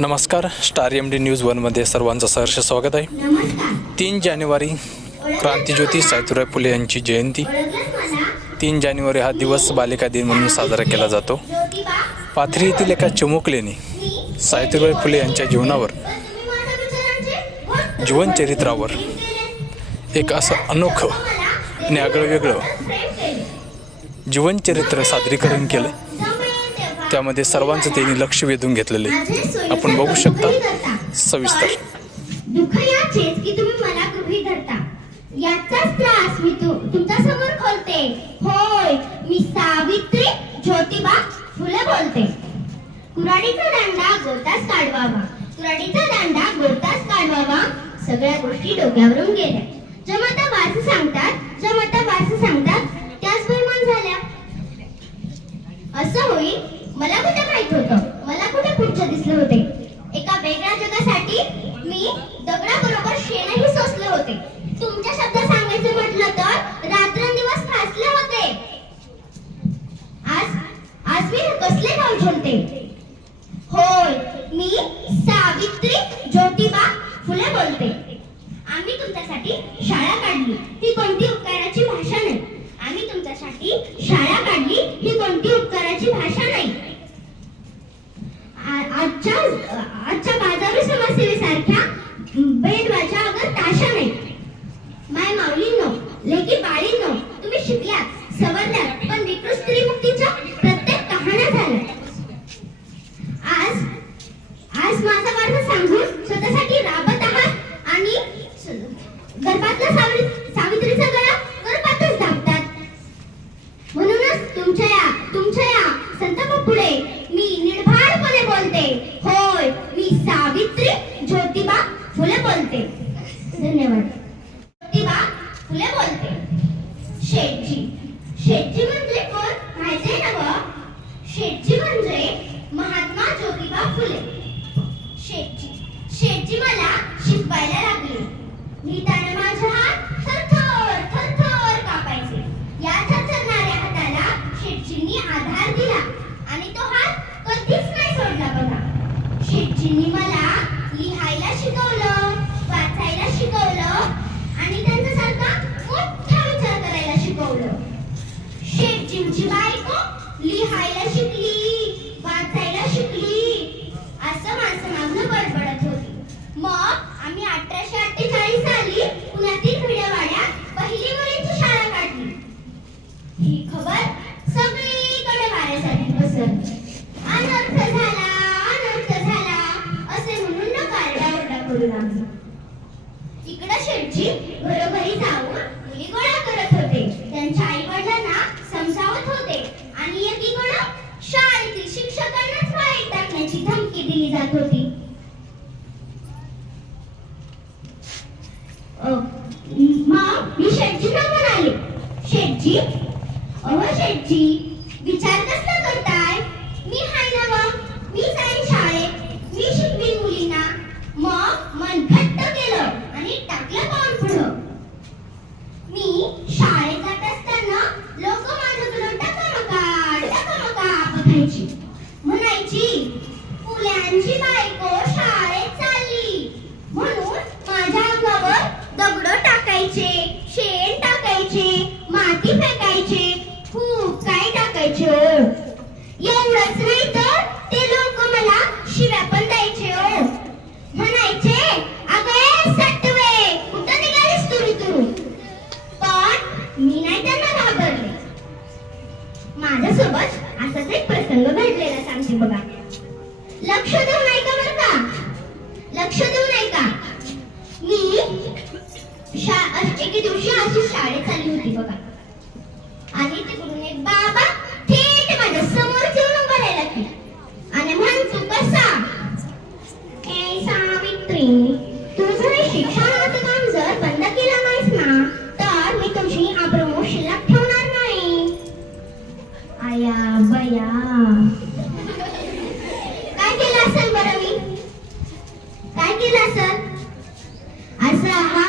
नमस्कार, star MD news 1मध्ये सर्वांचं सहर्ष स्वागत आहे। 3 जानेवारी क्रांतिज्योती सावित्रीबाई फुले यांची जयंती। 3 जानेवारी हा दिवस बालिका दिन म्हणून साजरा केला जातो। पाथरी येथील एका चिमुकलीने सावित्रीबाई फुले यांच्या जीवनावर, जीवनचरित्रावर एक असं अनोखं आणि आगळंवेगळं जीवनचरित्र सादरीकरण केलं। त्यामध्ये सर्वांचं त्यांनी लक्ष वेधून घेतलेले आपण बघू शकता सविस्तर। दुःख याचेच की तुम्ही मला गृहीत धरता, याचाच त्रास मी तुमच्या समोर खोलते। होय, मी सावित्री ज्योतिबा फुले बोलते। कुऱ्हाडीचा दांडा गोटाच काढवावा, कुऱ्हाडीचा दांडा गोटाच काढवावा, सगळ्या गोष्टी डोक्यावरून गेल्या। जमाता वाच सांगतात, जमाता वाच सांगतात, त्याच बेमान झाल्या। असं होईल मला कुठे माहित होतं, मला कुठे पुढचं दिसले होते। एका वेगळ्या जगासाठी मी दगडाबरोबर शेणही सोसले होते। तुमच्या शब्दात सांगायचं म्हटलं तर रात्रंदिवस फासले होते। आज मी कसले गाव झेलते। होय, मी सावित्री ज्योतिबा फुले बोलते। आम्ही तुमच्यासाठी शाळा काढली, ही कोणती उपकाराची भाषा नाही। आम्ही तुमच्यासाठी शाळा काढली, ही कोणती उपकाराची भाषा नाही। आजच्या बाजारी समाजसेवेसारख्या बेडवाच्या अगर ताशा नाही। माय माऊलींनो, लेकी बाळींनो, तुम्ही शिकल्यात, सवरल्यात, पण विकृत स्त्री मुक्तीच्या प्रत्येक कहाण्या झाल्या। आज माझा वार्ता सांगून स्वतःसाठी राबत आहात आणि गर्भातला सावित्रीचा गळा गर्भातच दाबतात। म्हणूनच तुमच्या या संताप पुढे मी निर्भयपणे बोलते। होय, मी सावित्री ज्योतिबा फुले बोलते। धन्यवाद। ज्योतिबा फुले बोलते। शेठजी म्हणजे कोण माहिती आहे ना? शेठजी म्हणजे महात्मा ज्योतिबा फुले। शेठजी मला शिकवायला लागले। लिहिताना माझे हात थरथर कापायचे। या थरथरणाऱ्या हाताला शेठजींनी आधार दिला आणि तो हात कधीच नाही सोडला बघा। शेठजींनी मला लिहायला शिकवलं, वाचायला शिकवलं आणि त्यांच्यासारखा मोठा विचार करायला शिकवलं। शेठजींची बायको लिहायला शिकली, वाचायला शिकली, असं माझं मागणं बडबडत होती। मग आम्ही 1848 साली पुण्यातील भिडेवाड्यात पहिली मुलींची शाळा काढली। ही खबर सगळीकडे वाऱ्यासाठी पसरली। अनर्थ झाला असे म्हणून आरडाओरडा करू लागले। इकडे शेठजी घरोघरी जाऊन मुली गोळा करत होते, त्यांच्या आई वडिलांना समजावत होते आणि एकीकडे शाळेतील शिक्षकांनाच वाईट टाकण्याची धमकी दिली जात होती। मग मी शेठजींना म्हणाले, शेठजी, विचार कसला करताय? मी हाय ना, मी जाईन शाळेत, मी शिकवीन मुलींना। मग मन घट्ट केलं आणि टाकलं पाऊल पुढं। मी शाळेत जात असताना लोक माझ्याकडे टकामका बघायची, म्हणायची फुल्यांची बायको शाळेत चालली म्हणून माझ्या अंगावर दगड टाकायचे, शेण टाकायचे, माती फेकायचे, खूप काय टाकायचे। एवढंच नाही तर ते लोक मला शिव्या पण द्यायचे। म्हणायचे, अगं सटवे, कुठं निघालीस तू? पण मी नाही त्यांना घाबरले। माझ्यासोबत असाच एक प्रसंग घडलेला सांगते बघा। लक्ष देऊन ऐका बरं का, लक्ष देऊन ऐका। मी एके दिवशी अशी शाळेत चालली होती बघा, आणि तिकडून एक बाबा थेट माझ्या समोर येऊन उभा राहिला की आणि म्हणतो, कसा ए सावित्री, तुझं शिक्षणाचं काम जर बंद केलं नाहीस ना, तर मी तुमची